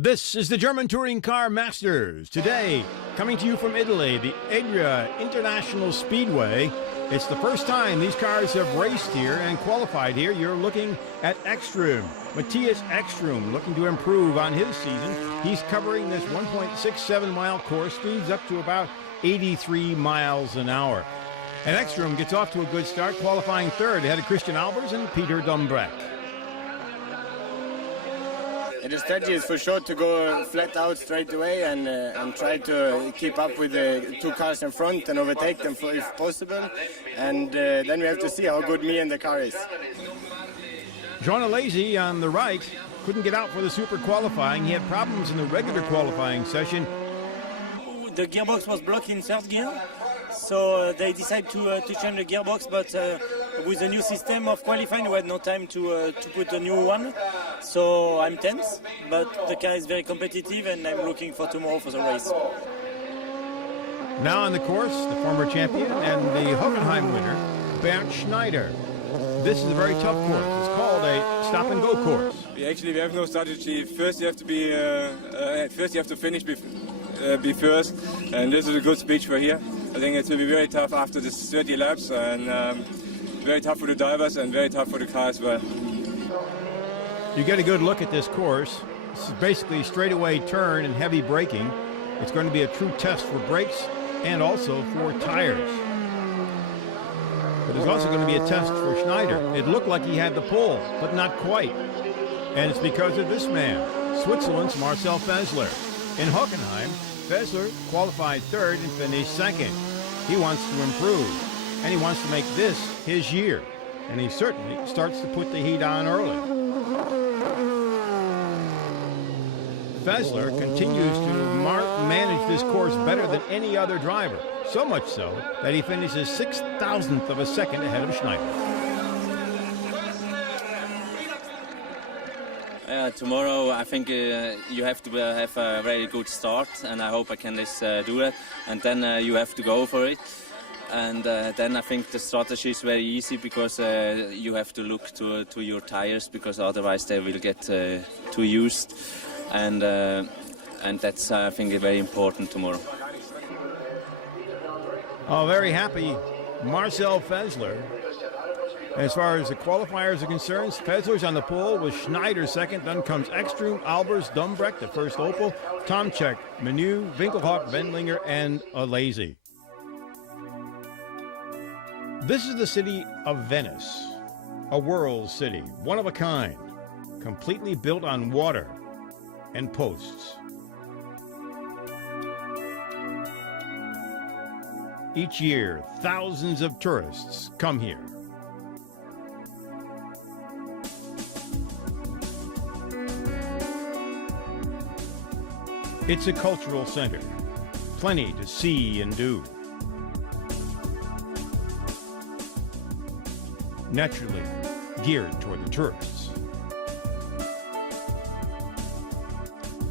This is the German Touring Car Masters. Today, coming to you from Italy, the Adria International Speedway. It's the first time these cars have raced here and qualified here. You're looking at Ekstrom, Matthias Ekstrom, looking to improve on his season. He's covering this 1.67-mile course, speeds up to about 83 miles an hour. And Ekstrom gets off to a good start, qualifying third ahead of Christian Albers and Peter Dumbrecht. The strategy is for sure to go flat out straight away and try to keep up with the two cars in front and overtake them if possible. And then we have to see how good me and the car is. Jean Alesi on the right couldn't get out for the super qualifying. He had problems in the regular qualifying session. The gearbox was blocked in third gear, so they decided to change the gearbox, but with the new system of qualifying we had no time to put a new one. So I'm tense, but the car is very competitive and I'm looking for tomorrow for the race. Now on the course, the former champion and the Hockenheim winner, Bernd Schneider. This is a very tough course. It's called a stop-and-go course. We have no strategy. First you have to be, first you have to finish be first, and this is a good speech for here. I think it will be very tough after this 30 laps, and very tough for the drivers and very tough for the car as well. You get a good look at this course. This is basically straightaway turn and heavy braking. It's going to be a true test for brakes and also for tires. But it's also going to be a test for Schneider. It looked like he had the pole, but not quite. And it's because of this man, Switzerland's Marcel Fessler. In Hockenheim, Fessler qualified third and finished second. He wants to improve, and he wants to make this his year. And he certainly starts to put the heat on early. Fessler continues to manage this course better than any other driver, so much so that he finishes 6,000th of a second ahead of Schneider. Tomorrow I think you have to have a very good start, and I hope I can do that, and then you have to go for it. And then I think the strategy is very easy, because you have to look to your tires, because otherwise they will get too used. And that's, I think, very important tomorrow. Oh, very happy Marcel Fessler. As far as the qualifiers are concerned, Fessler's on the pole with Schneider second. Then comes Ekstrom, Albers, Dumbrecht, the first Opel, Tomczyk, Menu, Winkelhock, Wendlinger, and Alesi. This is the city of Venice, a world city, one of a kind, completely built on water and posts. Each year, thousands of tourists come here. It's a cultural center, plenty to see and do. Naturally geared toward the tourists.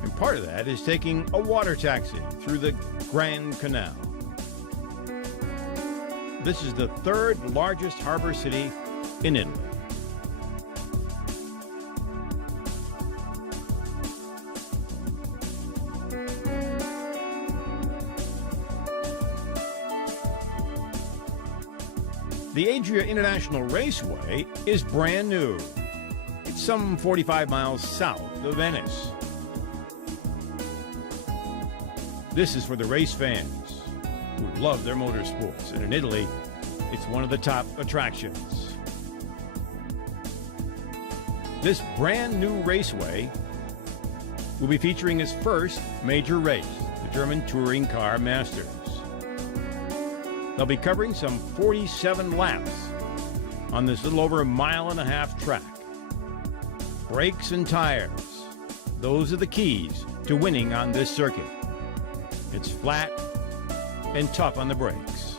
And part of that is taking a water taxi through the Grand Canal. This is the third largest harbor city in Italy. The Adria International Raceway is brand new. It's some 45 miles south of Venice. This is for the race fans who love their motorsports, and in Italy, it's one of the top attractions. This brand new raceway will be featuring its first major race, the German Touring Car Masters. They'll be covering some 47 laps on this little over 1.5 mile track. Brakes and tires, those are the keys to winning on this circuit. It's flat and tough on the brakes,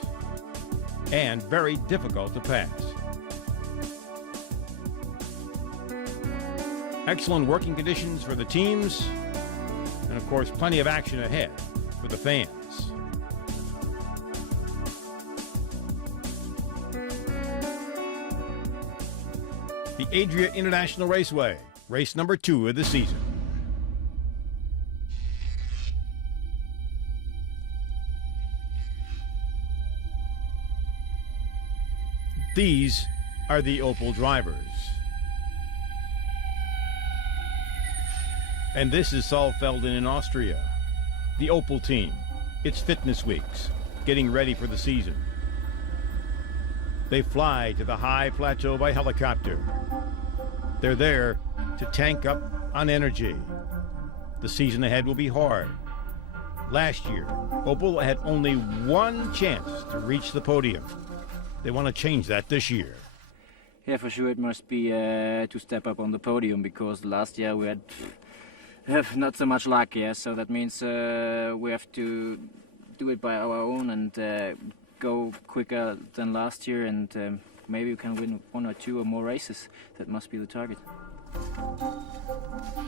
and very difficult to pass. Excellent working conditions for the teams, And of course, plenty of action ahead for the fans. The Adria International Raceway, race number 2 of the season. These are the Opel drivers. And this is Saalfelden in Austria. The Opel team. It's fitness weeks, getting ready for the season. They fly to the high plateau by helicopter. They're there to tank up on energy. The season ahead will be hard. Last year, Opel had only one chance to reach the podium. They want to change that this year. Yeah, for sure it must be to step up on the podium, because last year we have not so much luck, yeah. So that means we have to do it by our own and go quicker than last year, and maybe we can win 1 or 2 or more races. That must be the target.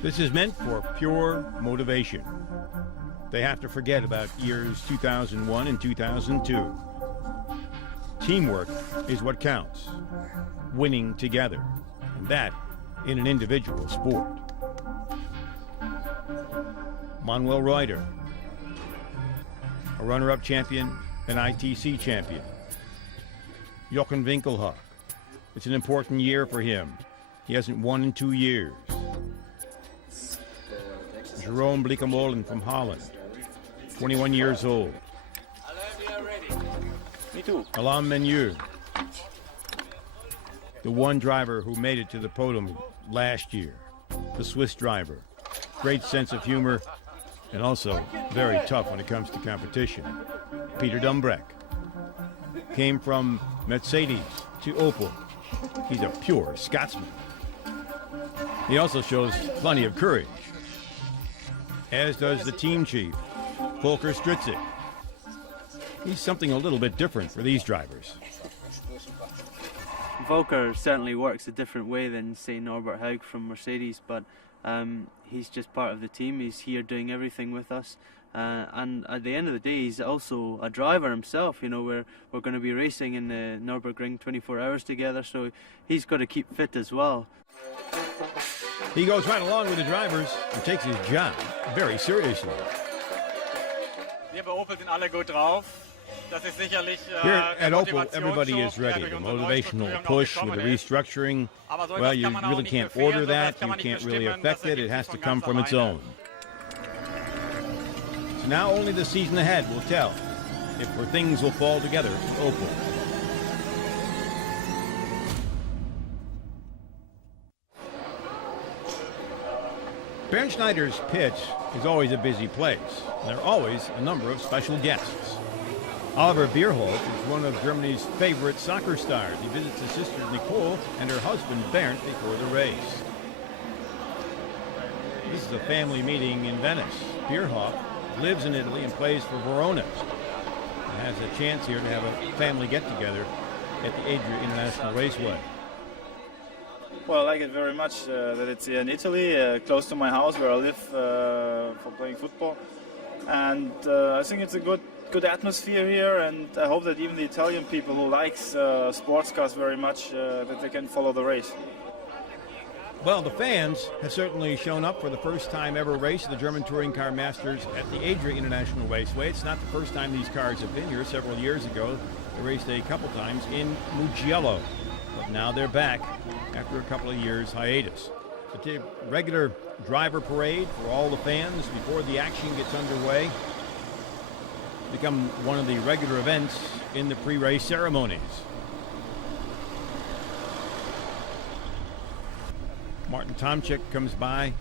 This is meant for pure motivation. They have to forget about years 2001 and 2002. Teamwork is what counts. Winning together. And that in an individual sport. Manuel Reuter, a runner-up champion, an ITC champion. Jochen Winkelhock. It's an important year for him. He hasn't won in 2 years. Jerome Bleekemolen from Holland, 21 years old. Me too. Alain Menu, the one driver who made it to the podium last year, the Swiss driver. Great sense of humor and also very tough when it comes to competition. Peter Dumbreck came from Mercedes to Opel. He's a pure Scotsman. He also shows plenty of courage, as does the team chief, Volker Stritzik. He's something a little bit different for these drivers. Volker certainly works a different way than, say, Norbert Haug from Mercedes, but he's just part of the team. He's here doing everything with us. And at the end of the day, he's also a driver himself. You know, we're going to be racing in the Nürburgring 24 hours together, so he's got to keep fit as well. He goes right along with the drivers and takes his job very seriously. Wir bei Opel sind alle gut drauf. Das ist sicherlich Here at Opel, everybody is ready. The motivational push with the restructuring, well, you really can't order that. You can't really affect it. It has to come from its own. So now only the season ahead will tell if things will fall together for Opel. Bernd Schneider's pit is always a busy place. There are always a number of special guests. Oliver Bierholt is one of Germany's favorite soccer stars. He visits his sister Nicole and her husband Bernd before the race. This is a family meeting in Venice. Bierholt lives in Italy and plays for Verona. And has a chance here to have a family get-together at the Adria International Raceway. Well, I like it very much that it's here in Italy, close to my house where I live for playing football. And I think it's a good atmosphere here, and I hope that even the Italian people who likes sports cars very much, that they can follow the race. Well, the fans have certainly shown up for the first time ever race the German Touring Car Masters at the Adria International Raceway. It's not the first time these cars have been here. Several years ago, they raced a couple times in Mugello. But now they're back after a couple of years hiatus. It's a regular driver parade for all the fans before the action gets underway. Become one of the regular events in the pre-race ceremonies. Martin Tomczyk comes by,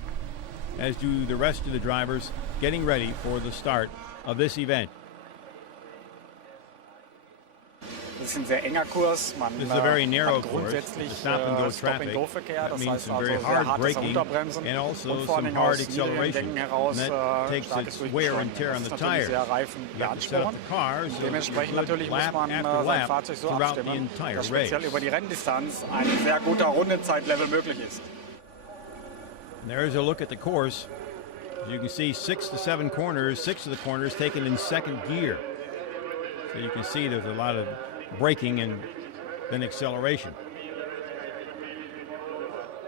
as do the rest of the drivers, getting ready for the start of this event. Das ist ein sehr enger Kurs. Man This is a very narrow hat course. grundsätzlich The stop-and-go traffic. Stop-and-go-Verkehr. That Das means heißt some also very sehr hard hartes braking Herunterbremsen and also und vor some allem hard aus niedrigen acceleration. Gängen heraus And that takes starkes its wear and Durchbeschleunigen. tear on Das the ist natürlich tires. sehr Reifen You have to set up beanspruchend. the cars so Dementsprechend that natürlich you muss lap man after sein lap Fahrzeug so throughout the abstimmen, entire dass race. speziell über die Renndistanz ein sehr guter Rundenzeitlevel möglich ist. There's a look at the course. You can see 6 to 7 corners, 6 of the corners taken in second gear. So you can see there's a lot of braking and then acceleration.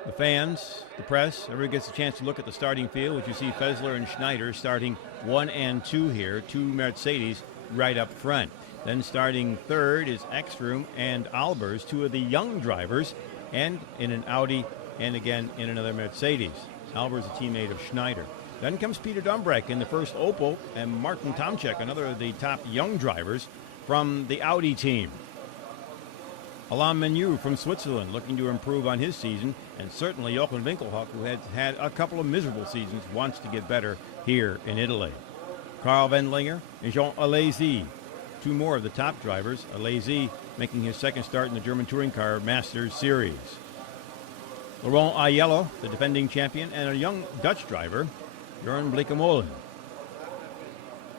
The fans, the press, everybody gets a chance to look at the starting field, which you see Fessler and Schneider starting 1 and 2 here, 2 Mercedes right up front. Then starting third is Ekstrom and Albers, 2 of the young drivers, and in an Audi and again in another Mercedes. Albers, a teammate of Schneider. Then comes Peter Dumbreck in the first Opel, and Martin Tomczyk, another of the top young drivers from the Audi team. Alain Menu from Switzerland looking to improve on his season, and certainly Jochen Winkelhock, who has had a couple of miserable seasons, wants to get better here in Italy. Carl Wendlinger and Jean Alesi, 2 more of the top drivers. Alesi making his second start in the German Touring Car Masters Series. Laurent Aiello, the defending champion, and a young Dutch driver, Björn Bleekemolen.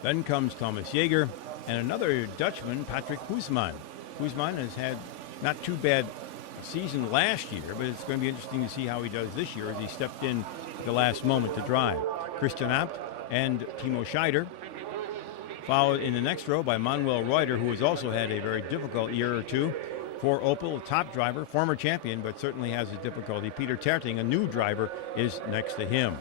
Then comes Thomas Jaeger and another Dutchman, Patrick Hoesman. Hoesman has had not too bad season last year, but it's going to be interesting to see how he does this year as he stepped in at the last moment to drive. Christian Abt and Timo Scheider, followed in the next row by Manuel Reuter, who has also had a very difficult year or two. For Opel, a top driver, former champion, but certainly has his difficulty. Peter Terting, a new driver, is next to him.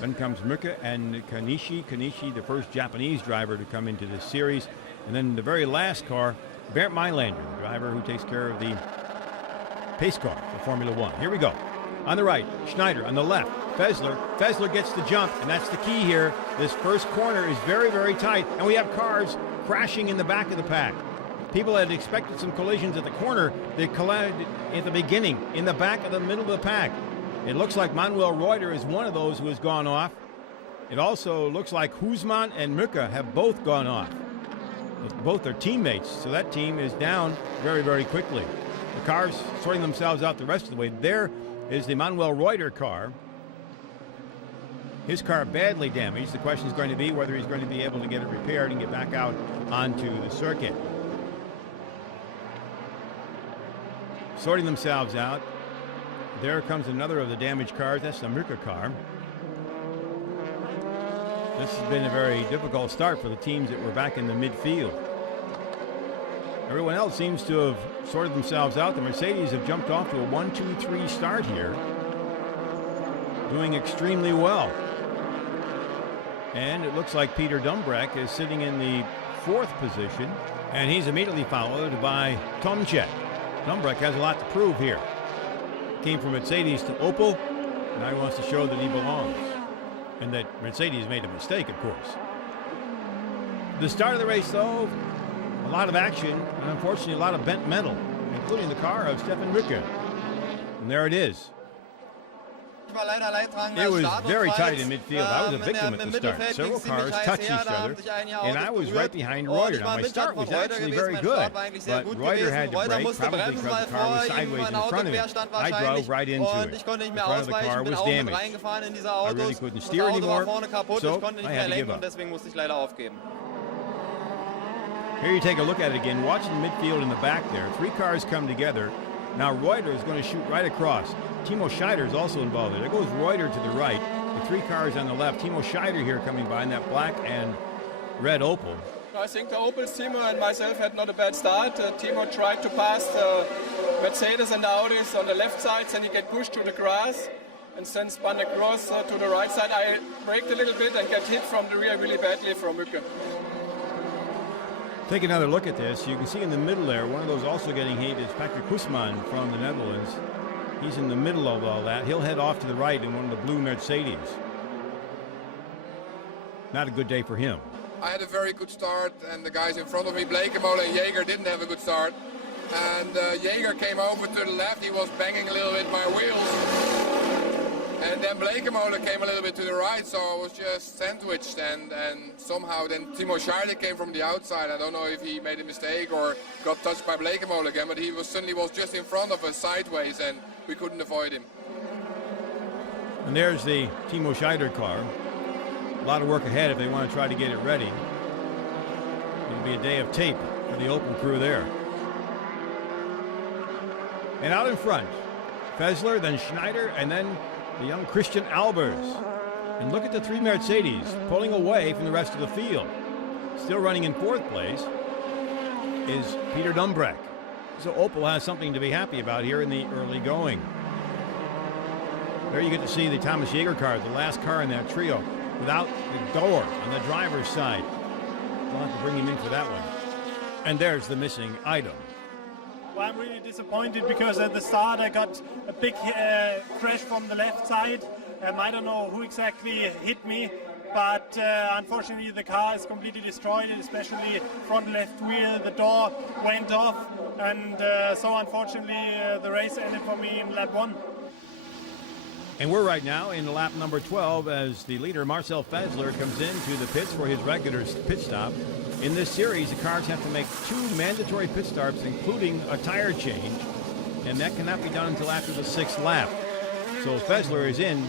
Then comes Mücke and Kanishi. Kanishi, the first Japanese driver to come into this series. And then the very last car, Bernd Mailander, the driver who takes care of the pace car for Formula One. Here we go. On the right, Schneider. On the left, Fessler. Fessler gets the jump, and that's the key here. This first corner is very, very tight, and we have cars crashing in the back of the pack. People had expected some collisions at the corner. They collided at the beginning, in the back of the middle of the pack. It looks like Manuel Reuter is one of those who has gone off. It also looks like Hoesman and Mücke have both gone off. Both are teammates, so that team is down very, very quickly. The cars sorting themselves out the rest of the way. There is the Manuel Reuter car. His car badly damaged. The question is going to be whether he's going to be able to get it repaired and get back out onto the circuit. Sorting themselves out. There comes another of the damaged cars. That's the Mücke car. This has been a very difficult start for the teams that were back in the midfield. Everyone else seems to have sorted themselves out. The Mercedes have jumped off to a 1-2-3 start here, doing extremely well. And it looks like Peter Dumbreck is sitting in the 4th position, and he's immediately followed by Tomczyk. Dumbreck has a lot to prove here. Came from Mercedes to Opel, and now he wants to show that he belongs. And that Mercedes made a mistake, of course. The start of the race, though, a lot of action, and unfortunately a lot of bent metal, including the car of Stefan Mücke. And there it is. It was very tight in midfield. I was a victim at the start. Several cars touched each other, and I was right behind Reuter. Now, my start was actually very good, but Reuter had to brake, probably because the car was sideways in front of him. I drove right into it. The front of the car was damaged. I really couldn't steer anymore, so I had to give up. Here you take a look at it again. Watching the midfield in the back there. 3 cars come together. Now Reuter is going to shoot right across. Timo Scheider is also involved there. There goes Reuter to the right. The 3 cars on the left. Timo Scheider here coming by in that black and red Opel. I think the Opel's Timo and myself had not a bad start. Timo tried to pass the Mercedes and the Audis on the left side, then he get pushed to the grass and then spun across to the right side. I braked a little bit and got hit from the rear really badly from Mücke. Take another look at this. You can see in the middle there, one of those also getting hit is Patrick Hoesman from the Netherlands. He's in the middle of all that. He'll head off to the right in one of the blue Mercedes. Not a good day for him. I had a very good start, and the guys in front of me, Bleekemolen and Jaeger, didn't have a good start. And Jaeger came over to the left. He was banging a little bit my wheels. And then Bleekemolen came a little bit to the right, so I was just sandwiched. And somehow then Timo Scheider came from the outside. I don't know if he made a mistake or got touched by Bleekemolen again, but he suddenly was just in front of us sideways, and we couldn't avoid him. And there's the Timo Scheider car. A lot of work ahead if they want to try to get it ready. It'll be a day of tape for the Opel crew there. And out in front, Fessler, then Schneider, and then the young Christian Albers. And look at the 3 Mercedes pulling away from the rest of the field. Still running in 4th place is Peter Dumbreck. So Opel has something to be happy about here in the early going. There you get to see the Thomas Jaeger car, the last car in that trio, without the door on the driver's side. We'll have to bring him in for that one. And there's the missing item. Well, I'm really disappointed because at the start I got a big crash from the left side. I don't know who exactly hit me, but unfortunately the car is completely destroyed, especially front left wheel. The door went off, and so unfortunately the race ended for me in lap 1. And we're right now in lap number 12 as the leader, Marcel Fessler, comes into the pits for his regular pit stop. In this series, the cars have to make 2 mandatory pit stops, including a tire change, and that cannot be done until after the 6th lap. So Fessler is in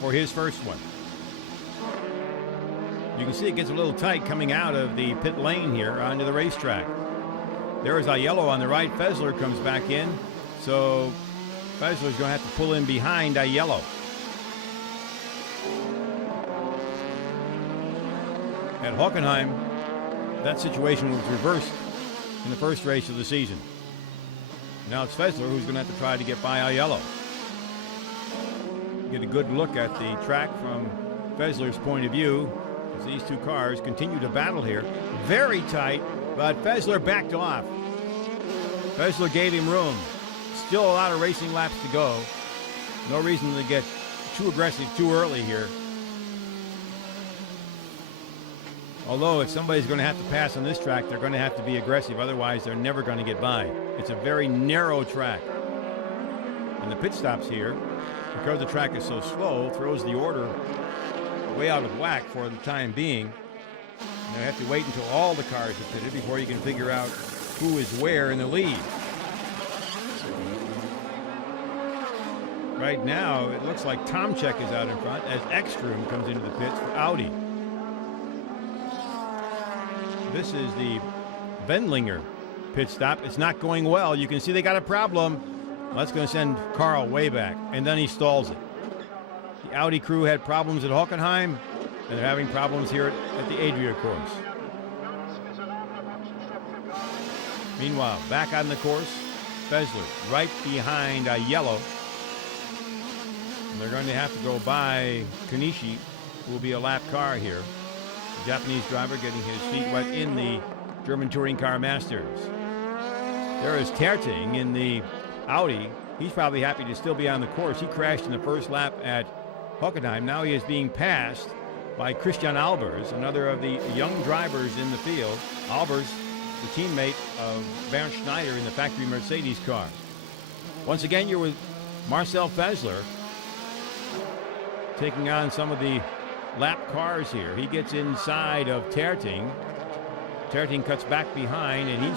for his first one. You can see it gets a little tight coming out of the pit lane here onto the racetrack. There is Aiello on the right. Fessler comes back in, so Fessler's going to have to pull in behind Aiello. At Hockenheim, that situation was reversed in the first race of the season. Now it's Fessler who's going to have to try to get by Aiello. Get a good look at the track from Fessler's point of view as these 2 cars continue to battle here. Very tight, but Fessler backed off. Fessler gave him room. Still a lot of racing laps to go. No reason to get too aggressive too early here. Although if somebody's going to have to pass on this track, they're going to have to be aggressive. Otherwise, they're never going to get by. It's a very narrow track. And the pit stops here, because the track is so slow, throws the order way out of whack for the time being. And you have to wait until all the cars are pitted before you can figure out who is where in the lead. Right now, it looks like Tomczyk is out in front as Ekstrom comes into the pits for Audi. This is the Wendlinger pit stop. It's not going well. You can see they got a problem. That's going to send Carl way back, and then he stalls it. The Audi crew had problems at Hockenheim, and they're having problems here at the Adria course. Meanwhile, back on the course, Fessler right behind Aiello. And they're going to have to go by Konishi, who will be a lap car here. The Japanese driver getting his feet wet in the German Touring Car Masters. There is Terting in the Audi. He's probably happy to still be on the course. He crashed in the first lap at Hockenheim. Now he is being passed by Christian Albers, another of the young drivers in the field. Albers, the teammate of Bernd Schneider in the factory Mercedes car. Once again, you're with Marcel Fessler taking on some of the lap cars here. He gets inside of Terting. Terting cuts back behind, and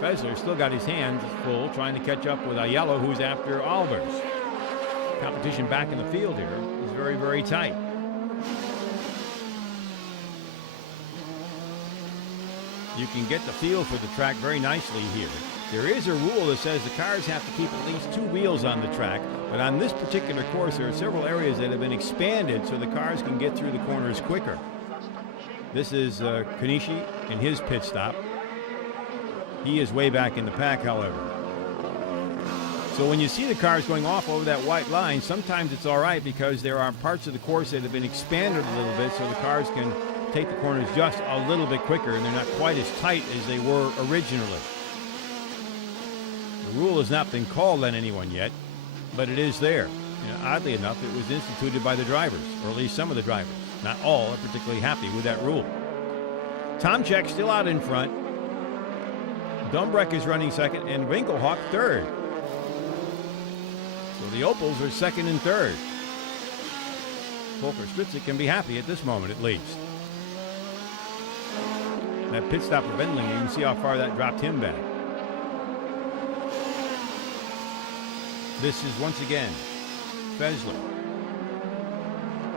Fessler still got his hands full trying to catch up with Aiello, who's after Albers. Competition back in the field here is very, very tight. You can get the feel for the track very nicely here. There is a rule that says the cars have to keep at least 2 wheels on the track, but on this particular course there are several areas that have been expanded so the cars can get through the corners quicker. This is Konishi in his pit stop. He is way back in the pack, however. So when you see the cars going off over that white line, sometimes it's all right because there are parts of the course that have been expanded a little bit so the cars can take the corners just a little bit quicker and they're not quite as tight as they were originally. The rule has not been called on anyone yet, but it is there. Oddly enough, it was instituted by the drivers, or at least some of the drivers. Not all are particularly happy with that rule. Tomczyk still out in front. Dumbreck is running second, and Winkelhock third. So the Opels are second and third. Volker Spitzik can be happy at this moment, at least. That pit stop of Wendling, you can see how far that dropped him back. This is once again Fessler.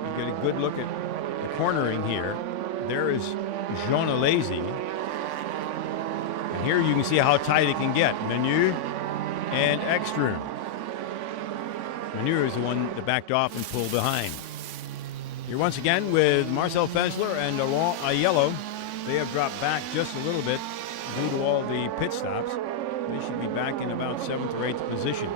You get a good look at the cornering here. There is Jean Alesi. And here you can see how tight it can get. Menu and Ekstrom. Menu is the one that backed off and pulled behind. You're once again with Marcel Fessler and Laurent Aiello. They have dropped back just a little bit due to all the pit stops. They should be back in about 7th or 8th position.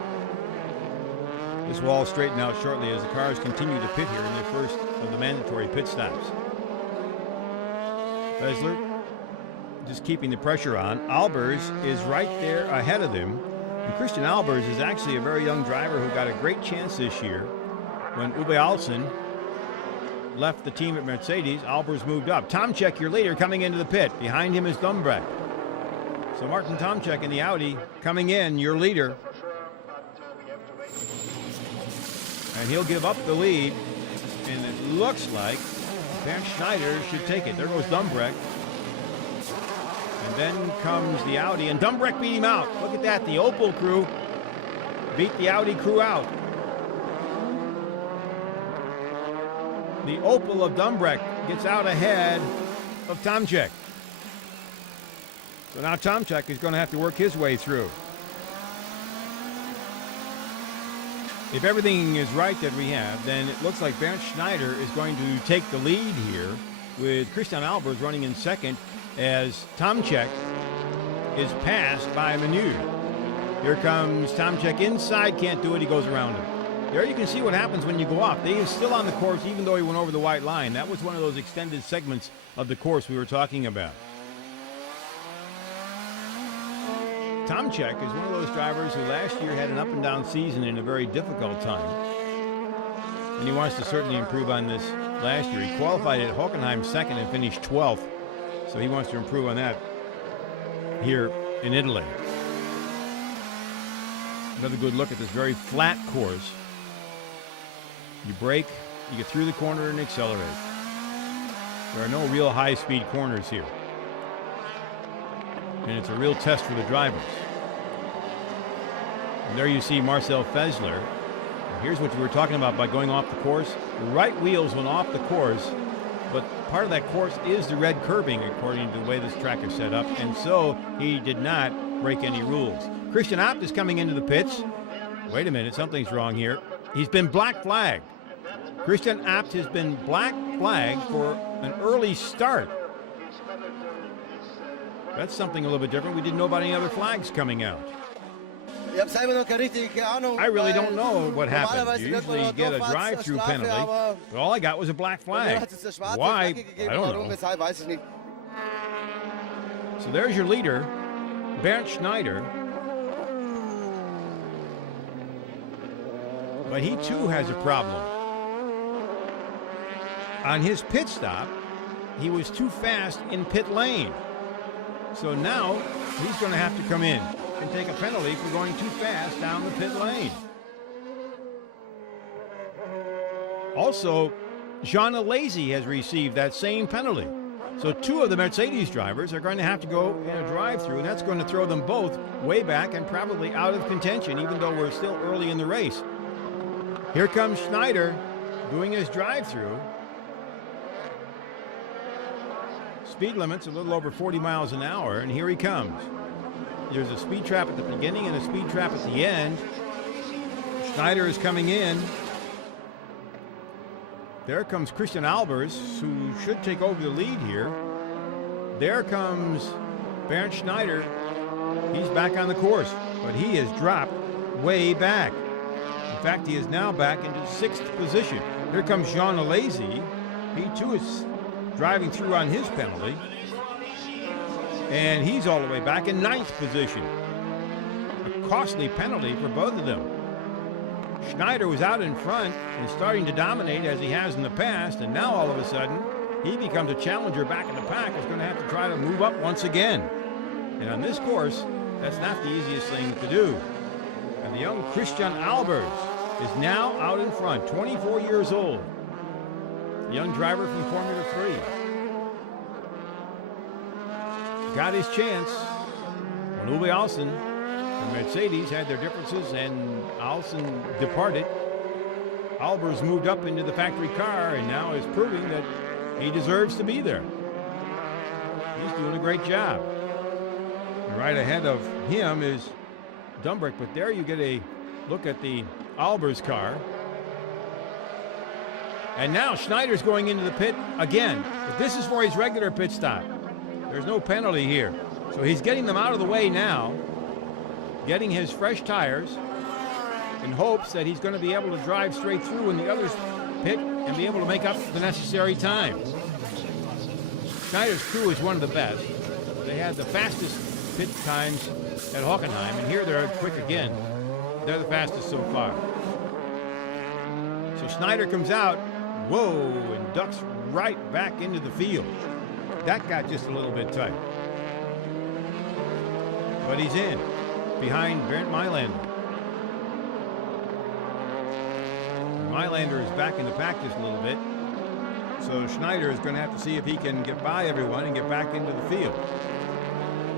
This will all straighten out shortly as the cars continue to pit here in their first of the mandatory pit stops. Fessler just keeping the pressure on. Albers is right there ahead of them. And Christian Albers is actually a very young driver who got a great chance this year. When Uwe Alsen left the team at Mercedes, Albers moved up. Tomczyk, your leader, coming into the pit. Behind him is Dumbrecht. So Martin Tomczyk in the Audi coming in, your leader. And he'll give up the lead. And it looks like Bernd Schneider should take it. There goes Dumbrecht. And then comes the Audi, and Dumbrecht beat him out. Look at that, the Opel crew beat the Audi crew out. The Opel of Dumbrecht gets out ahead of Tomczyk. So now Tomczyk is going to have to work his way through. If everything is right that we have, then it looks like Bernd Schneider is going to take the lead here with Christian Albers running in second as Tomczyk is passed by Menu. Here comes Tomczyk inside, can't do it, he goes around him. There you can see what happens when you go off. He is still on the course even though he went over the white line. That was one of those extended segments of the course we were talking about. Tomczyk is one of those drivers who last year had an up and down season in a very difficult time. And he wants to certainly improve on this last year. He qualified at Hockenheim second and finished 12th. So he wants to improve on that here in Italy. Another good look at this very flat course. You brake, you get through the corner and accelerate. There are no real high-speed corners here. And it's a real test for the drivers. And there you see Marcel Fessler. And here's what you were talking about by going off the course. The right wheels went off the course, but part of that course is the red curbing according to the way this track is set up, and so he did not break any rules. Christian Abt is coming into the pits. Wait a minute, something's wrong here. He's been black flagged. Christian Abt has been black flagged for an early start. That's something a little bit different. We didn't know about any other flags coming out. I really don't know what happened. You usually get a drive-through penalty, but all I got was a black flag. Why? I don't know. So there's your leader, Bernd Schneider. But he too has a problem. On his pit stop, he was too fast in pit lane. So now he's going to have to come in and take a penalty for going too fast down the pit lane. Also, Jean Alesi has received that same penalty. So two of the Mercedes drivers are going to have to go in a drive-through, and that's going to throw them both way back and probably out of contention, even though we're still early in the race. Here comes Schneider doing his drive-through. Speed limit's a little over 40 miles an hour, and here he comes. There's a speed trap at the beginning and a speed trap at the end. Schneider is coming in. There comes Christian Albers, who should take over the lead here. There comes Bernd Schneider. He's back on the course, but he has dropped way back. In fact, he is now back into 6th position. Here comes Jean Alesi. He too is driving through on his penalty. And he's all the way back in 9th position. A costly penalty for both of them. Schneider was out in front and starting to dominate as he has in the past, and now all of a sudden he becomes a challenger back in the pack. Is going to have to try to move up once again. And on this course, that's not the easiest thing to do. And the young Christian Albers is now out in front, 24 years old. A young driver from Formula 3. Got his chance when Uwe Alsen and Mercedes had their differences and Alsen departed. Albers moved up into the factory car and now is proving that he deserves to be there. He's doing a great job. And right ahead of him is Dumbrecht, but there you get a look at the Albers car. And now Schneider's going into the pit again. But this is for his regular pit stop. There's no penalty here. So he's getting them out of the way now, getting his fresh tires in hopes that he's going to be able to drive straight through in the other pit and be able to make up the necessary time. Schneider's crew is one of the best. They had the fastest pit times at Hockenheim, and here they're quick again. They're the fastest so far. So Schneider comes out, whoa, and ducks right back into the field. That got just a little bit tight. But he's in, behind Bernd Mailander. Mailander is back in the pack just a little bit. So Schneider is going to have to see if he can get by everyone and get back into the field.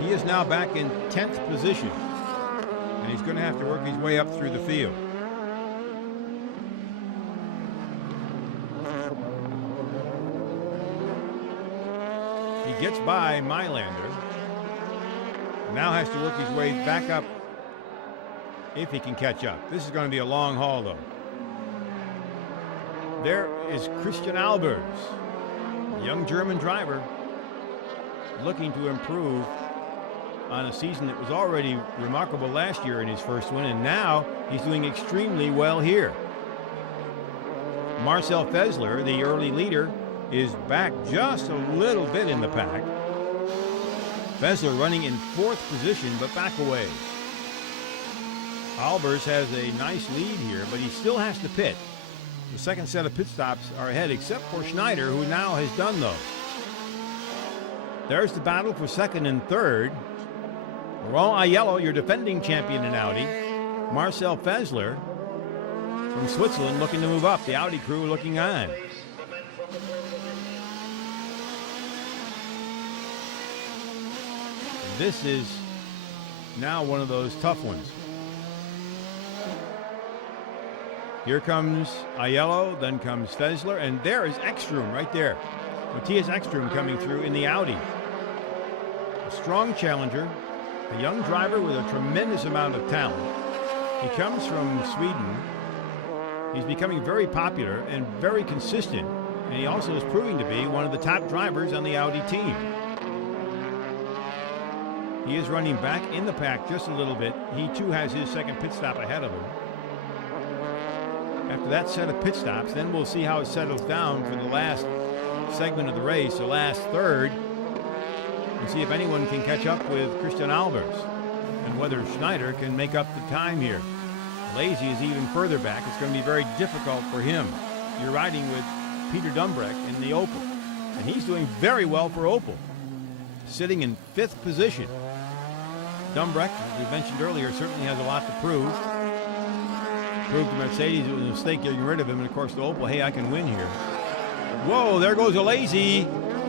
He is now back in 10th position, and he's going to have to work his way up through the field. He gets by Mailander. Now has to work his way back up if he can catch up. This is going to be a long haul, though. There is Christian Albers, a young German driver looking to improve on a season that was already remarkable last year in his first win, and now he's doing extremely well here. Marcel Fessler, the early leader, is back just a little bit in the pack. Fessler running in 4th position, but back away. Albers has a nice lead here, but he still has to pit. The second set of pit stops are ahead, except for Schneider, who now has done those. There's the battle for second and third. Laurent Aiello, your defending champion in Audi. Marcel Fessler from Switzerland looking to move up. The Audi crew looking on. This is now one of those tough ones. Here comes Aiello, then comes Fessler, and there is Ekstrom right there. Matthias Ekstrom coming through in the Audi. A strong challenger, a young driver with a tremendous amount of talent. He comes from Sweden. He's becoming very popular and very consistent, and he also is proving to be one of the top drivers on the Audi team. He is running back in the pack just a little bit. He too has his second pit stop ahead of him. After that set of pit stops, then we'll see how it settles down for the last segment of the race, the last third, and see if anyone can catch up with Christian Albers and whether Schneider can make up the time here. Lazy is even further back. It's going to be very difficult for him. You're riding with Peter Dumbrecht in the Opel, and he's doing very well for Opel, sitting in 5th position. Dumbrecht, as we mentioned earlier, certainly has a lot to prove. Proved to Mercedes it was a mistake getting rid of him, and of course the Opel, hey, I can win here. Whoa, there goes a Lazy,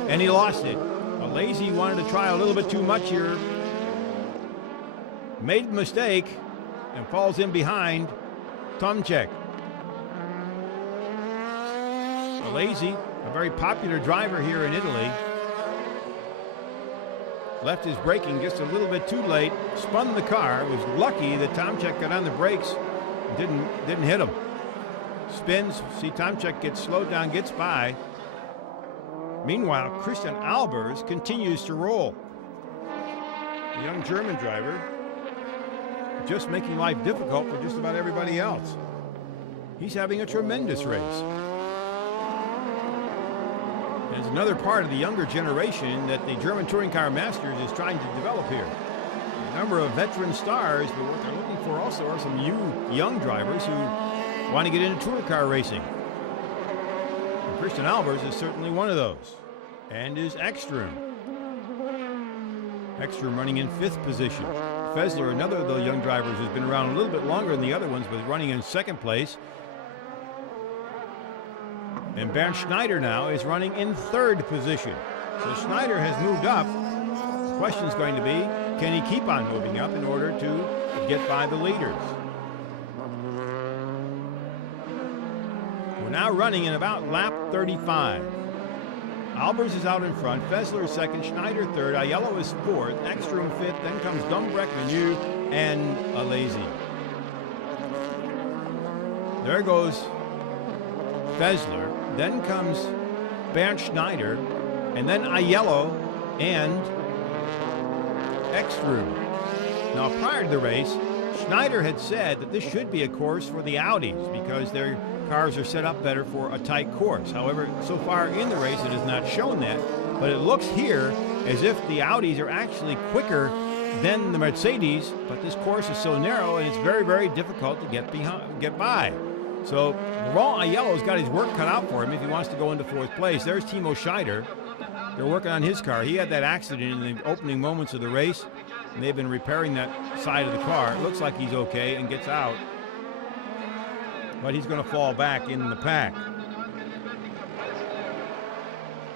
and he lost it. A Lazy wanted to try a little bit too much here. Made a mistake and falls in behind Tomczyk. A Lazy, a very popular driver here in Italy, left his braking just a little bit too late, spun the car, was lucky that Tomczyk got on the brakes and didn't hit him. Spins, see Tomczyk gets slowed down, gets by. Meanwhile, Christian Albers continues to roll. A young German driver, just making life difficult for just about everybody else. He's having a tremendous race. And it's another part of the younger generation that the German Touring Car Masters is trying to develop here. A number of veteran stars, but what they're looking for also are some young drivers who want to get into tour car racing. And Christian Albers is certainly one of those, and is Ekstrom. Ekstrom running in 5th position. Fessler, another of those young drivers, has been around a little bit longer than the other ones, but running in 2nd place. And Bernd Schneider now is running in 3rd position. So Schneider has moved up. The question's going to be, can he keep on moving up in order to get by the leaders? We're now running in about lap 35. Albers is out in front, Fessler is 2nd, Schneider 3rd, Aiello is 4th, Ekstrom 5th, then comes Dumbrecht, Menu, and a Lazy. There goes Fessler, then comes Bernd Schneider, and then Aiello and Ekstrom. Now, prior to the race, Schneider had said that this should be a course for the Audis because their cars are set up better for a tight course. However, so far in the race, it has not shown that, but it looks here as if the Audis are actually quicker than the Mercedes, but this course is so narrow and it's very, very difficult to get by. So Laurent Aiello's got his work cut out for him if he wants to go into fourth place. There's Timo Scheider. They're working on his car. He had that accident in the opening moments of the race, and they've been repairing that side of the car. It looks like he's okay and gets out, but he's going to fall back in the pack.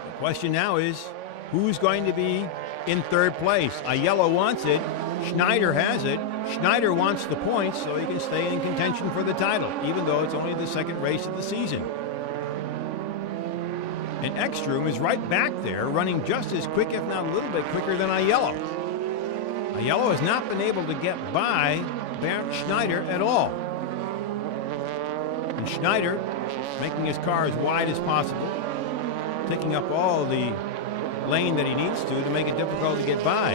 The question now is, who's going to be in third place? Aiello wants it. Schneider has it. Schneider wants the points so he can stay in contention for the title, even though it's only the second race of the season. And Ekstrom is right back there, running just as quick, if not a little bit quicker than Aiello. Aiello has not been able to get by Bernd Schneider at all. And Schneider making his car as wide as possible, taking up all the lane that he needs to make it difficult to get by.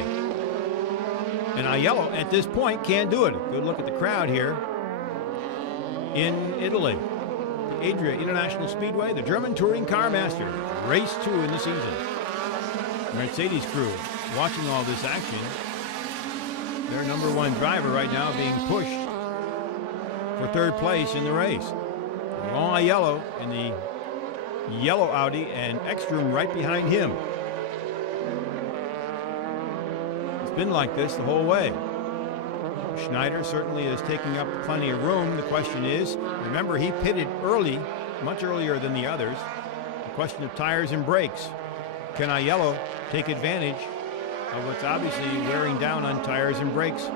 And Aiello, at this point, can't do it. Good look at the crowd here in Italy. The Adria International Speedway, the German Touring Car Masters, race 2 in the season. The Mercedes crew watching all this action. Their number one driver right now being pushed for third place in the race. Laurent Aiello in the yellow Audi and Ekstrom right behind him. It's been like this the whole way. Schneider certainly is taking up plenty of room. The question is, remember, he pitted early, much earlier than the others. The question of tires and brakes. Can Aiello take advantage of what's obviously wearing down on tires and brakes?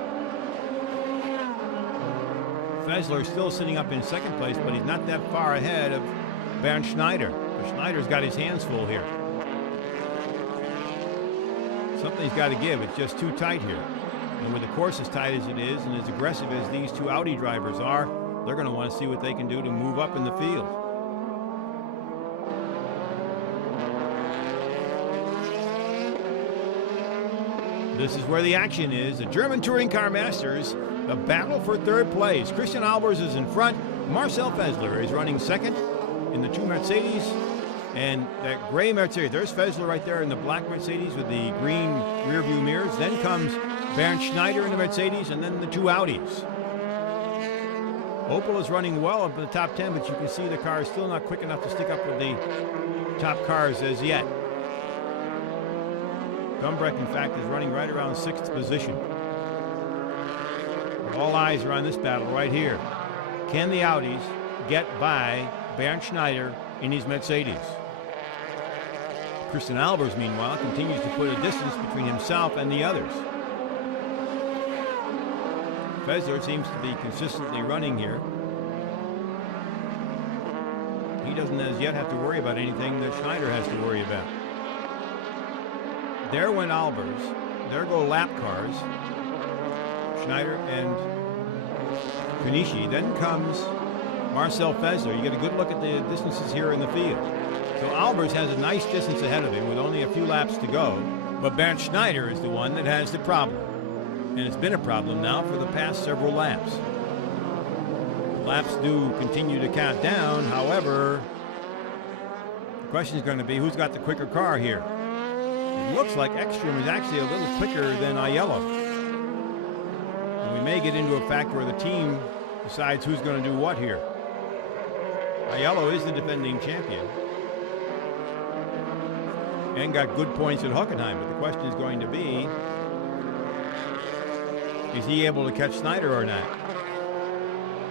Fessler still sitting up in second place, but he's not that far ahead of Bernd Schneider. Schneider's got his hands full here. Something's got to give. It's just too tight here. And with the course as tight as it is and as aggressive as these two Audi drivers are, they're going to want to see what they can do to move up in the field. This is where the action is. The German Touring Car Masters, the battle for third place. Christian Albers is in front. Marcel Fessler is running second in the two Mercedes. And that gray Mercedes, there's Fessler right there in the black Mercedes with the green rear view mirrors. Then comes Bernd Schneider in the Mercedes, and then the two Audis. Opel is running well up in the top 10, but you can see the car is still not quick enough to stick up with the top cars as yet. Gumbrecht, in fact, is running right around 6th position. All eyes are on this battle right here. Can the Audis get by Bernd Schneider in his Mercedes? Christian Albers, meanwhile, continues to put a distance between himself and the others. Fessler seems to be consistently running here. He doesn't as yet have to worry about anything that Schneider has to worry about. There went Albers. There go lap cars. Schneider and Konishi. Then comes Marcel Fessler. You get a good look at the distances here in the field. So Albers has a nice distance ahead of him with only a few laps to go, but Bernd Schneider is the one that has the problem. And it's been a problem now for the past several laps. Laps do continue to count down. However, the question is going to be who's got the quicker car here. It looks like Ekstrom is actually a little quicker than Aiello. And we may get into a factor where the team decides who's going to do what here. Aiello is the defending champion and got good points at Hockenheim, but the question is going to be, is he able to catch Schneider or not?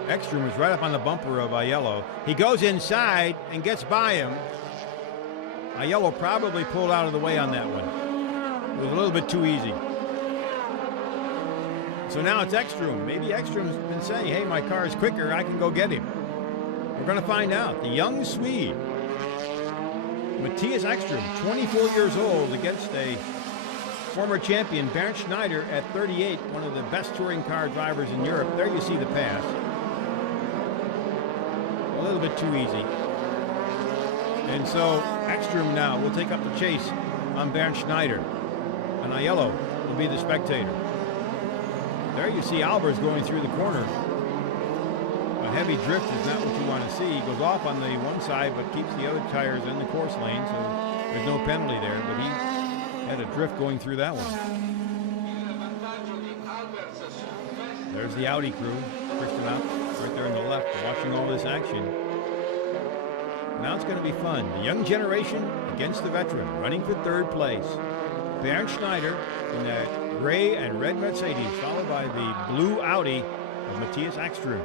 Ekstrom is right up on the bumper of Aiello. He goes inside and gets by him. Aiello probably pulled out of the way on that one. It was a little bit too easy. So now it's Ekstrom. Maybe Ekstrom's been saying, hey, my car is quicker, I can go get him. We're going to find out. The young Swede, Matthias Ekstrom, 24 years old, against a former champion, Bernd Schneider, at 38, one of the best touring car drivers in Europe. There you see the pass. A little bit too easy. And so Ekstrom now will take up the chase on Bernd Schneider. And Aiello will be the spectator. There you see Albers going through the corner. A heavy drift is not what you want to see. He goes off on the one side but keeps the other tires in the course lane, so there's no penalty there. But he had a drift going through that one. There's the Audi crew. Christian out right there on the left watching all this action. Now it's going to be fun. The young generation against the veteran, running for third place. Bernd Schneider in that gray and red Mercedes, followed by the blue Audi of Matthias Ekstrom.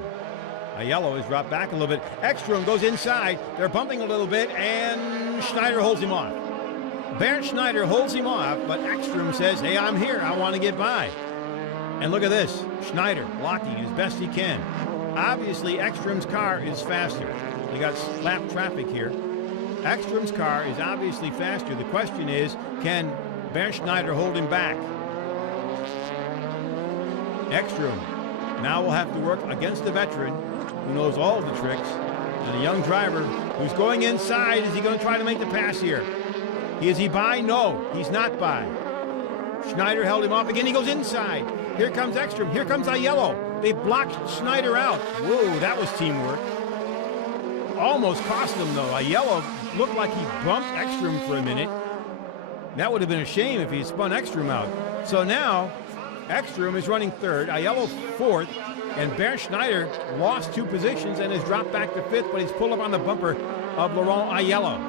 Aiello is dropped back a little bit. Ekstrom goes inside. They're bumping a little bit, and Schneider holds him off. Bernd Schneider holds him off, but Ekstrom says, hey, I'm here. I want to get by. And look at this. Schneider blocking as best he can. Obviously, Ekstrom's car is faster. We got lap traffic here. Ekstrom's car is obviously faster. The question is, can Bernd Schneider hold him back? Ekstrom now will have to work against the veteran who knows all the tricks, and a young driver who's going inside. Is he going to try to make the pass here? Is he by? No, he's not by. Schneider held him off again. He goes inside. Here comes Ekstrom. Here comes Aiello. They blocked Schneider out. Whoa, that was teamwork. Almost cost him, though. Aiello looked like he bumped Ekstrom for a minute. That would have been a shame if he had spun Ekstrom out. So now, Ekstrom is running third, Aiello fourth, and Bernd Schneider lost 2 positions and has dropped back to 5th, but he's pulled up on the bumper of Laurent Aiello.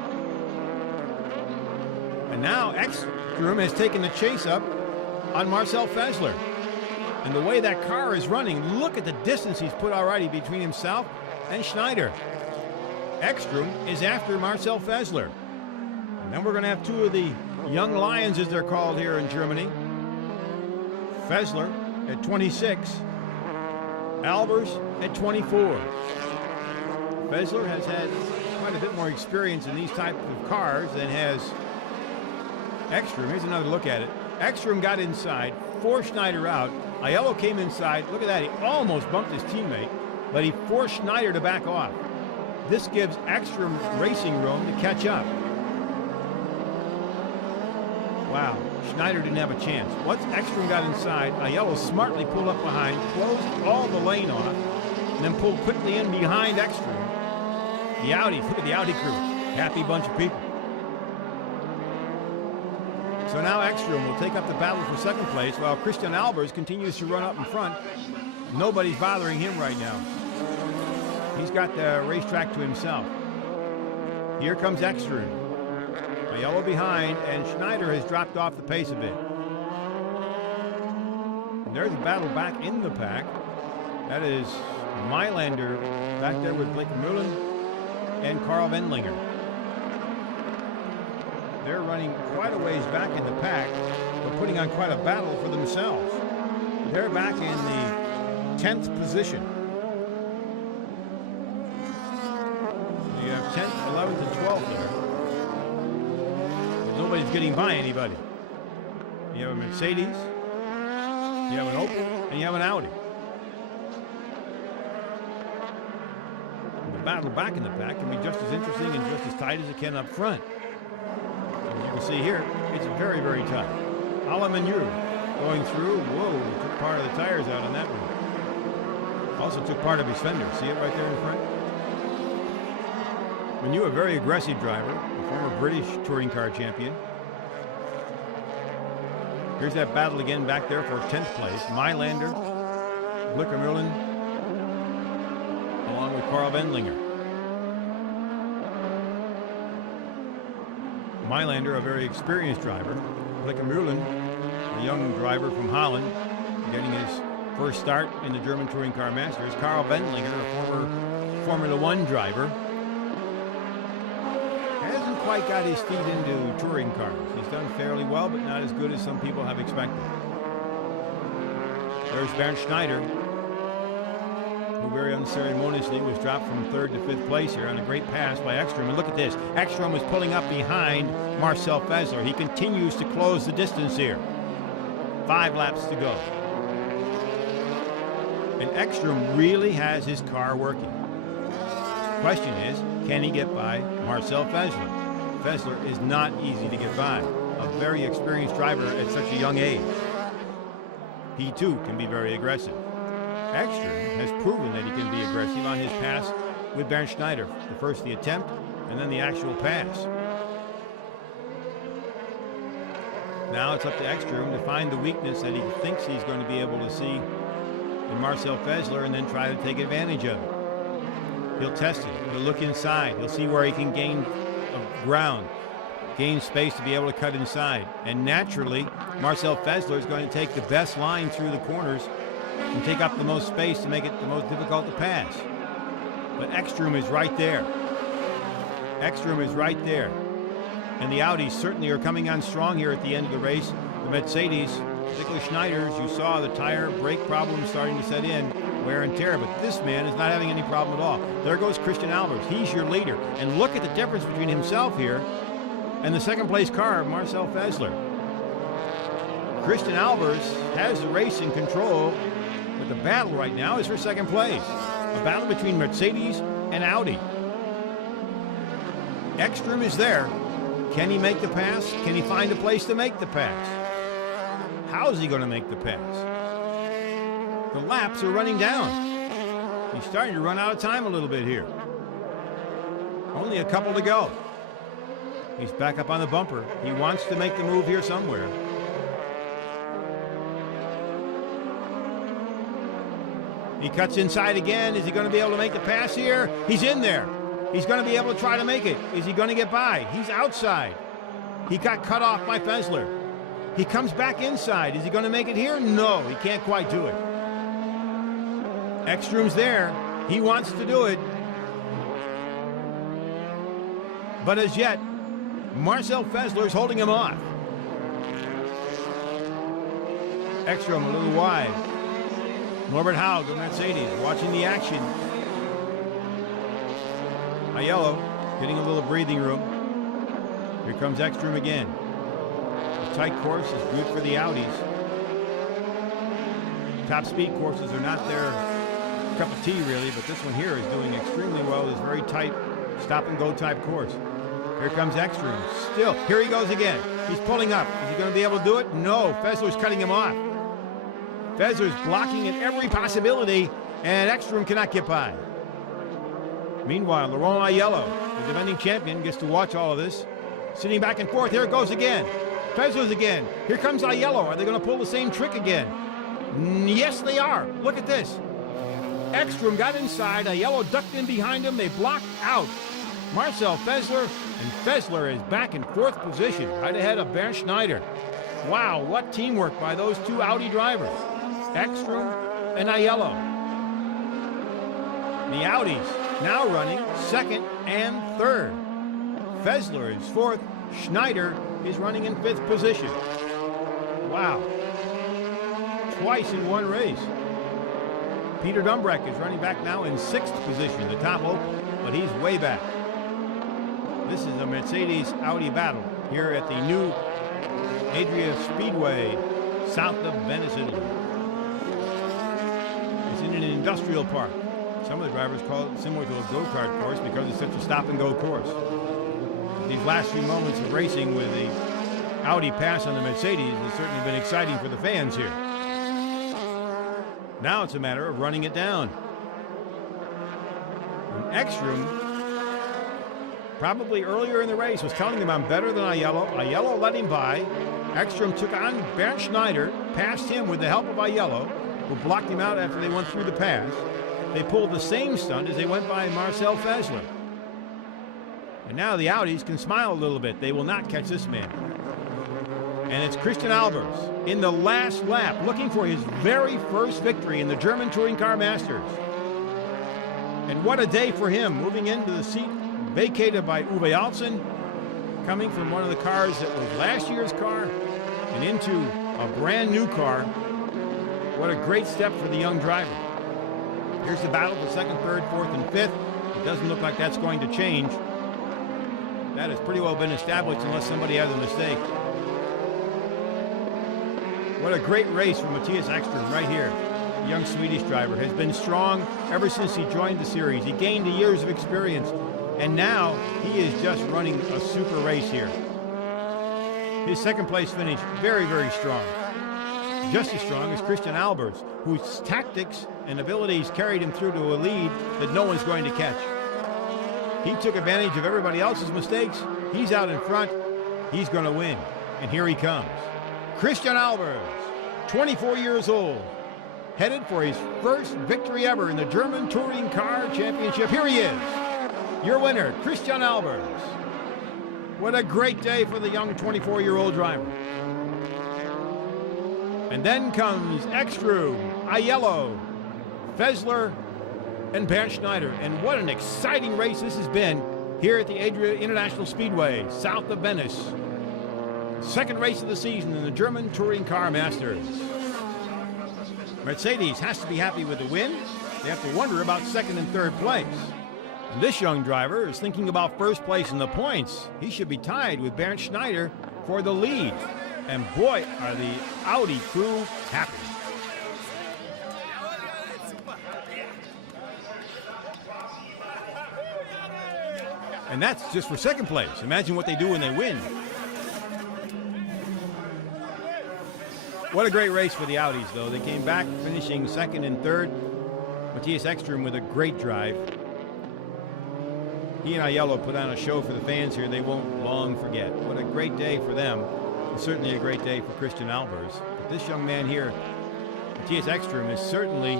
And now Ekstrom has taken the chase up on Marcel Fessler. And the way that car is running, look at the distance he's put already between himself and Schneider. Ekstrom is after Marcel Fessler. And then we're going to have 2 of the young lions, as they're called here in Germany. Fessler at 26, Albers at 24. Fessler has had quite a bit more experience in these types of cars than has Ekstrom. Here's another look at it. Ekstrom got inside, forced Schneider out. Aiello came inside. Look at that. He almost bumped his teammate, but he forced Schneider to back off. This gives Ekstrom racing room to catch up. Wow, Schneider didn't have a chance. Once Ekstrom got inside, Aiello smartly pulled up behind, closed all the lane off, and then pulled quickly in behind Ekstrom. The Audi, look at the Audi crew. Happy bunch of people. So now Ekstrom will take up the battle for second place while Christian Albers continues to run up in front. Nobody's bothering him right now. He's got the racetrack to himself. Here comes Ekstrom. Aiello behind, and Schneider has dropped off the pace a bit. And there's a battle back in the pack. That is Mailander back there with Blake Mullen and Carl Wendlinger. They're running quite a ways back in the pack, but putting on quite a battle for themselves. They're back in the 10th position. You have 10th, 11th, and 12th there. Nobody's getting by anybody. You have a Mercedes, you have an Opel, and you have an Audi. And the battle back in the pack can be just as interesting and just as tight as it can up front. As you can see here, it's very, very tight. Alamanu going through. Whoa, took part of the tires out on that one. Also took part of his fender. See it right there in front? Manu, a very aggressive driver, a former British touring car champion. Here's that battle again back there for 10th place. Mailander, Blicker Mullen, along with Carl Wendlinger. Mailander, a very experienced driver. Blicker Mullen, a young driver from Holland, getting his first start in the German Touring Car Masters. Carl Wendlinger, a former Formula One driver. Hasn't quite got his feet into touring cars. He's done fairly well, but not as good as some people have expected. There's Bernd Schneider, who very unceremoniously was dropped from 3rd to 5th place here on a great pass by Ekstrom. And look at this. Ekstrom was pulling up behind Marcel Fessler. He continues to close the distance here. 5 laps to go. And Ekstrom really has his car working. Question is, Can he get by Marcel Fessler? Fessler is not easy to get by. A very experienced driver at such a young age. He too can be very aggressive. Ekstrom has proven that he can be aggressive on his pass with Bernd Schneider. First the attempt, and then the actual pass. Now it's up to Ekstrom to find the weakness that he thinks he's going to be able to see in Marcel Fessler and then try to take advantage of it. He'll test it. He'll look inside. He'll see where he can gain ground, gain space to be able to cut inside. And naturally, Marcel Fessler is going to take the best line through the corners and take up the most space to make it the most difficult to pass. But Ekstrom is right there. Ekstrom is right there. And the Audis certainly are coming on strong here at the end of the race. The Mercedes, particularly Schneider's, you saw the tire brake problems starting to set in, wear and tear, but this man is not having any problem at all. There goes Christian Albers. He's your leader. And look at the difference between himself here and the second place car, Marcel Fessler. Christian Albers has the race in control, but the battle right now is for second place. A battle between Mercedes and Audi. Ekstrom is there. Can he make the pass? Can he find a place to make the pass? How is he going to make the pass? The laps are running down. He's starting to run out of time a little bit here. Only a couple to go. He's back up on the bumper. He wants to make the move here somewhere. He cuts inside again. Is he going to be able to make the pass here? He's in there. He's going to be able to try to make it. Is he going to get by? He's outside. He got cut off by Fessler. He comes back inside. Is he going to make it here? No, he can't quite do it. Ekstrom's there. He wants to do it. But as yet, Marcel Fessler's holding him off. Ekstrom a little wide. Norbert Haug of Mercedes watching the action. Aiello getting a little breathing room. Here comes Ekstrom again. The tight course is good for the Audis. Top speed courses are not their cup of tea really, but this one here is doing extremely well. This very tight stop and go type course. Here comes Ekstrom. Still, here he goes again. He's pulling up. Is he going to be able to do it? No, Fessler's cutting him off. Fessler's blocking at every possibility, and Ekstrom cannot get by. Meanwhile, Laurent Aiello, the defending champion, gets to watch all of this. Sitting back and forth. Here it goes again. Fessler's again. Here comes Aiello. Are they going to pull the same trick again? Yes, they are. Look at this. Ekstrom got inside. Aiello ducked in behind him. They blocked out Marcel Fessler, and Fessler is back in fourth position, right ahead of Bernd Schneider. Wow, what teamwork by those two Audi drivers, Ekstrom and Aiello. The Audis now running second and third. Fessler is fourth. Schneider is running in fifth position. Wow. Twice in one race. Peter Dumbreck is running back now in sixth position, the top open, but he's way back. This is a Mercedes-Audi battle here at the new Adria Speedway, south of Venice, Italy. It's in an industrial park. Some of the drivers call it similar to a go-kart course because it's such a stop-and-go course. These last few moments of racing with the Audi pass on the Mercedes has certainly been exciting for the fans here. Now it's a matter of running it down. And Ekstrom, probably earlier in the race, was telling them I'm better than Aiello. Aiello let him by. Ekstrom took on Bernd Schneider, passed him with the help of Aiello, who blocked him out after they went through the pass. They pulled the same stunt as they went by Marcel Fessler. And now the Audis can smile a little bit. They will not catch this man. And it's Christian Albers in the last lap, looking for his very first victory in the German Touring Car Masters. And what a day for him, moving into the seat vacated by Uwe Alsen, coming from one of the cars that was last year's car and into a brand new car. What a great step for the young driver. Here's the battle for second, third, fourth, and fifth. It doesn't look like that's going to change. That has pretty well been established unless somebody has a mistake. What a great race from Matthias Ekstrom right here. The young Swedish driver has been strong ever since he joined the series. He gained the years of experience. And now he is just running a super race here. His second place finish, very, very strong. Just as strong as Christian Albers, whose tactics and abilities carried him through to a lead that no one's going to catch. He took advantage of everybody else's mistakes. He's out in front. He's going to win. And here he comes. Christian Albers, 24 years old, headed for his first victory ever in the German Touring Car Championship. Here he is, your winner, Christian Albers. What a great day for the young 24-year-old driver. And then comes Ekstrom, Aiello, Fessler, and Bernd Schneider. And what an exciting race this has been here at the Adria International Speedway, south of Venice. Second race of the season in the German Touring Car Masters. Mercedes has to be happy with the win. They have to wonder about second and third place. And this young driver is thinking about first place in the points. He should be tied with Bernd Schneider for the lead. And boy, are the Audi crew happy. And that's just for second place. Imagine what they do when they win. What a great race for the Audis, though. They came back, finishing second and third. Matthias Ekstrom with a great drive. He and Aiello put on a show for the fans here they won't long forget. What a great day for them. And certainly a great day for Christian Albers. But this young man here, Matthias Ekstrom, has certainly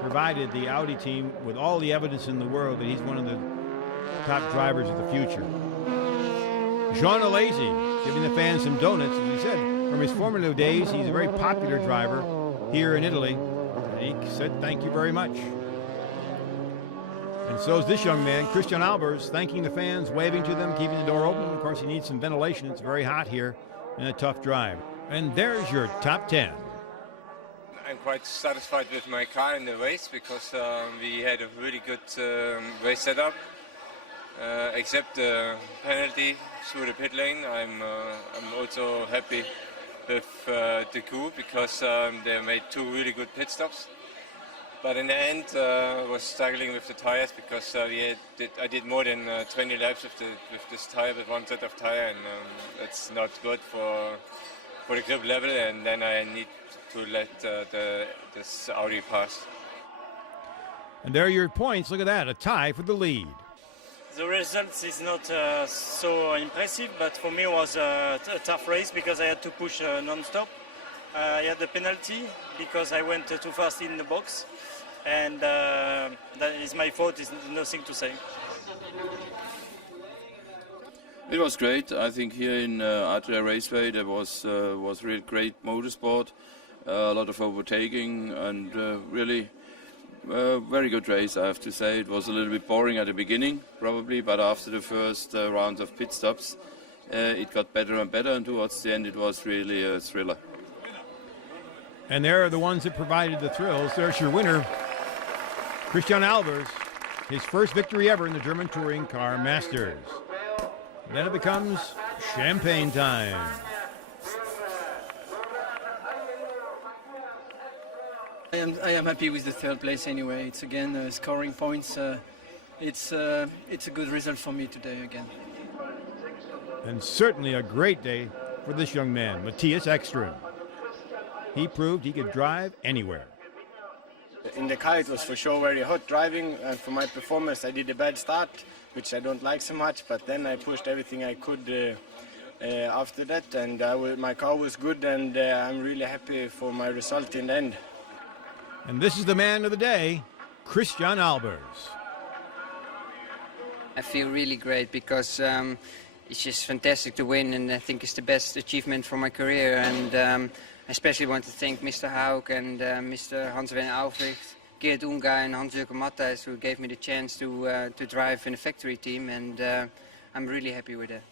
provided the Audi team with all the evidence in the world that he's one of the top drivers of the future. Jean Alesi giving the fans some donuts. As he said, from his formative days, he's a very popular driver here in Italy. And he said, thank you very much. And so is this young man, Christian Albers, thanking the fans, waving to them, keeping the door open. Of course, he needs some ventilation. It's very hot here in a tough drive. And there's your top 10. I'm quite satisfied with my car in the race because we had a really good race setup. Except the penalty through the pit lane, I'm also happy with the crew because they made two really good pit stops. But in the end, I was struggling with the tires because I did more than 20 laps with this tire, with one set of tire, and that's not good for the grip level. And then I need to let this Audi pass. And there are your points. Look at that, a tie for the lead. The results is not so impressive, but for me it was a tough race because I had to push non-stop. I had the penalty because I went too fast in the box, and that is my fault, is nothing to say. It was great. I think here in Adria Raceway there was really great motorsport, a lot of overtaking, and really very good race, I have to say. It was a little bit boring at the beginning, probably, but after the first round of pit stops, it got better and better, and towards the end it was really a thriller. And there are the ones that provided the thrills. There's your winner, Christian Albers, his first victory ever in the German Touring Car Masters. And then it becomes champagne time. I am happy with the third place anyway. It's again scoring points. It's a good result for me today again. And certainly a great day for this young man, Matthias Ekstrom. He proved he could drive anywhere. In the car it was for sure very hot driving, and for my performance I did a bad start, which I don't like so much, but then I pushed everything I could after that, and my car was good, and I'm really happy for my result in the end. And this is the man of the day, Christian Albers. I feel really great because it's just fantastic to win, and I think it's the best achievement for my career. And I especially want to thank Mr. Haug and Mr. Hans-Werner Aufrecht, Geert Ungar and Hans-Jürgen Matthijs, who gave me the chance to drive in a factory team, and I'm really happy with that.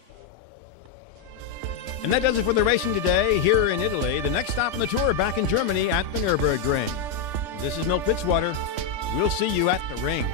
And that does it for the racing today here in Italy. The next stop on the tour back in Germany at the Nürburgring. This is Milt Fitzwater. We'll see you at the ring.